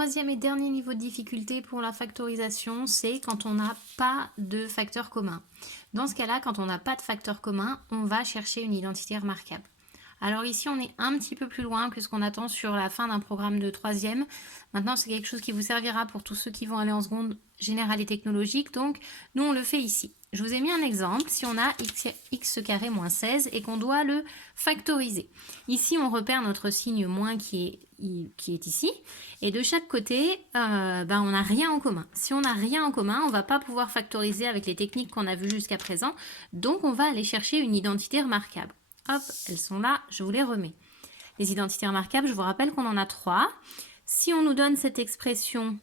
Troisième et dernier niveau de difficulté pour la factorisation, c'est quand on n'a pas de facteur commun. Dans ce cas-là, quand on n'a pas de facteur commun, on va chercher une identité remarquable. Alors ici, on est un petit peu plus loin que ce qu'on attend sur la fin d'un programme de troisième. Maintenant, c'est quelque chose qui vous servira pour tous ceux qui vont aller en seconde générale et technologique. Donc, nous, on le fait ici. Je vous ai mis un exemple. Si on a x carré moins 16 et qu'on doit le factoriser. Ici, on repère notre signe moins qui est ici. Et de chaque côté, on n'a rien en commun. Si on n'a rien en commun, on ne va pas pouvoir factoriser avec les techniques qu'on a vues jusqu'à présent. Donc, on va aller chercher une identité remarquable. Hop, elles sont là, je vous les remets. Les identités remarquables, je vous rappelle qu'on en a 3. Si on nous donne cette expression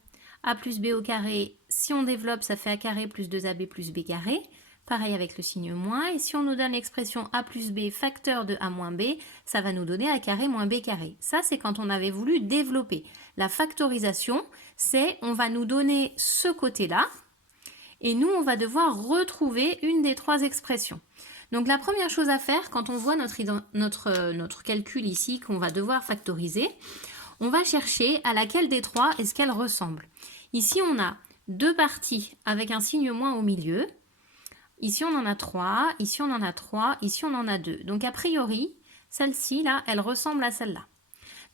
a plus b au carré, si on développe, ça fait a carré plus 2ab plus b carré. Pareil avec le signe moins. Et si on nous donne l'expression a plus b facteur de a moins b, ça va nous donner a carré moins b carré. Ça, c'est quand on avait voulu développer. La factorisation, c'est on va nous donner ce côté-là. Et nous, on va devoir retrouver une des 3 expressions. Donc la première chose à faire, quand on voit notre calcul ici qu'on va devoir factoriser, on va chercher à laquelle des 3 est-ce qu'elle ressemble. Ici, on a 2 parties avec un signe moins au milieu. Ici, on en a 3, ici, on en a 3, ici, on en a 2. Donc a priori, celle-ci, là, elle ressemble à celle-là.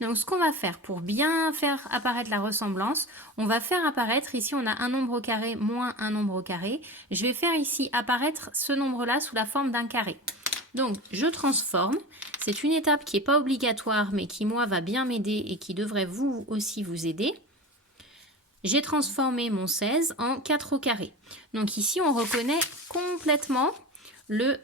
Donc ce qu'on va faire pour bien faire apparaître la ressemblance, on va faire apparaître, ici on a un nombre au carré moins un nombre au carré. Je vais faire ici apparaître ce nombre-là sous la forme d'un carré. Donc je transforme, c'est une étape qui n'est pas obligatoire mais qui moi va bien m'aider et qui devrait vous aussi vous aider. J'ai transformé mon 16 en 4 au carré. Donc ici on reconnaît complètement le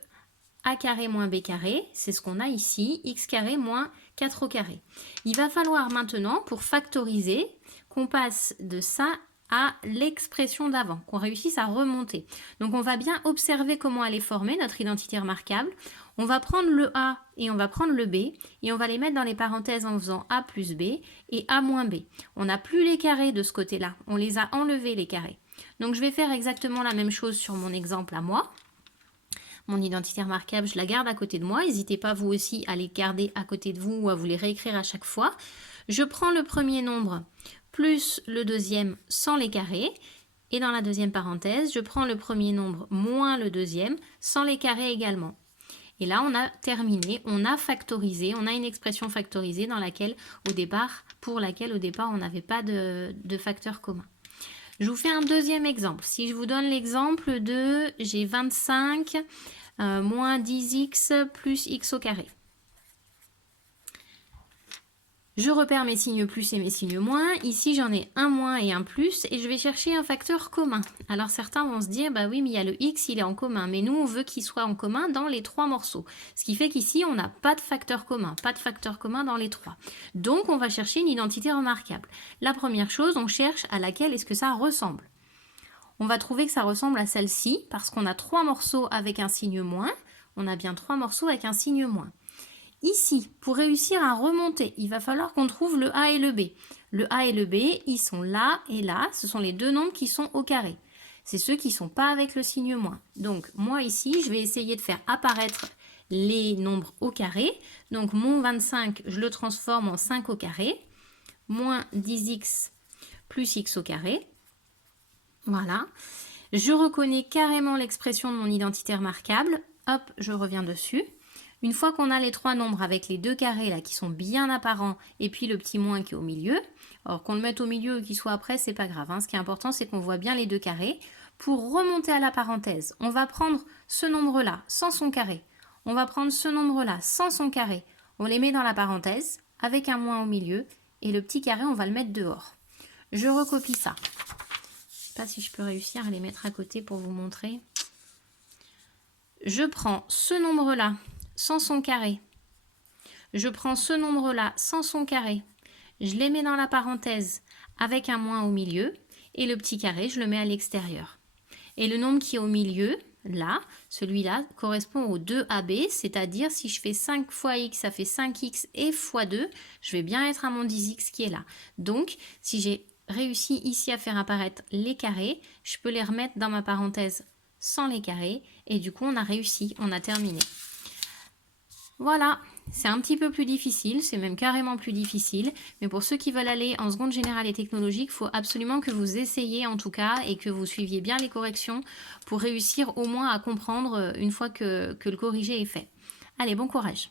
a carré moins b carré, c'est ce qu'on a ici, x carré moins 4 au carré. Il va falloir maintenant, pour factoriser, qu'on passe de ça à l'expression d'avant, qu'on réussisse à remonter. Donc on va bien observer comment elle est formée, notre identité remarquable. On va prendre le a et on va prendre le b, et on va les mettre dans les parenthèses en faisant a plus b et a moins b. On n'a plus les carrés de ce côté-là, on les a enlevés les carrés. Donc je vais faire exactement la même chose sur mon exemple à moi. Mon identité remarquable, je la garde à côté de moi. N'hésitez pas vous aussi à les garder à côté de vous ou à vous les réécrire à chaque fois. Je prends le premier nombre plus le deuxième sans les carrés. Et dans la deuxième parenthèse, je prends le premier nombre moins le deuxième sans les carrés également. Et là, on a terminé, on a factorisé, on a une expression factorisée pour laquelle au départ, on n'avait pas de facteur commun. Je vous fais un deuxième exemple. Si je vous donne l'exemple de j'ai 25 moins 10x plus x au carré. Je repère mes signes plus et mes signes moins. Ici, j'en ai un moins et un plus et je vais chercher un facteur commun. Alors, certains vont se dire, bah oui, mais il y a le x, il est en commun. Mais nous, on veut qu'il soit en commun dans les 3 morceaux. Ce qui fait qu'ici, on n'a pas de facteur commun. Pas de facteur commun dans les 3. Donc, on va chercher une identité remarquable. La première chose, on cherche à laquelle est-ce que ça ressemble. On va trouver que ça ressemble à celle-ci parce qu'on a 3 morceaux avec un signe moins. On a bien 3 morceaux avec un signe moins. Ici, pour réussir à remonter, il va falloir qu'on trouve le A et le B. Le A et le B, ils sont là et là. Ce sont les deux nombres qui sont au carré. C'est ceux qui ne sont pas avec le signe moins. Donc, moi ici, je vais essayer de faire apparaître les nombres au carré. Donc, mon 25, je le transforme en 5 au carré. Moins 10x plus x au carré. Voilà. Je reconnais carrément l'expression de mon identité remarquable. Hop, je reviens dessus. Une fois qu'on a les 3 nombres avec les 2 carrés là qui sont bien apparents et puis le petit moins qui est au milieu, alors qu'on le mette au milieu ou qu'il soit après, c'est pas grave. Ce qui est important, c'est qu'on voit bien les 2 carrés. Pour remonter à la parenthèse, on va prendre ce nombre-là sans son carré. On va prendre ce nombre-là sans son carré. On les met dans la parenthèse avec un moins au milieu et le petit carré, on va le mettre dehors. Je recopie ça. Je ne sais pas si je peux réussir à les mettre à côté pour vous montrer. Je prends ce nombre-là sans son carré. Je prends ce nombre-là sans son carré. Je les mets dans la parenthèse avec un moins au milieu. Et le petit carré, je le mets à l'extérieur. Et le nombre qui est au milieu, là, celui-là, correspond au 2AB. C'est-à-dire, si je fais 5 fois x, ça fait 5x et fois 2. Je vais bien être à mon 10x qui est là. Donc, si j'ai réussi ici à faire apparaître les carrés, je peux les remettre dans ma parenthèse sans les carrés. Et du coup, on a réussi, on a terminé. Voilà, C'est un petit peu plus difficile, c'est même carrément plus difficile, mais pour ceux qui veulent aller en seconde générale et technologique, il faut absolument que vous essayiez en tout cas et que vous suiviez bien les corrections pour réussir au moins à comprendre une fois que le corrigé est fait. Allez, bon courage!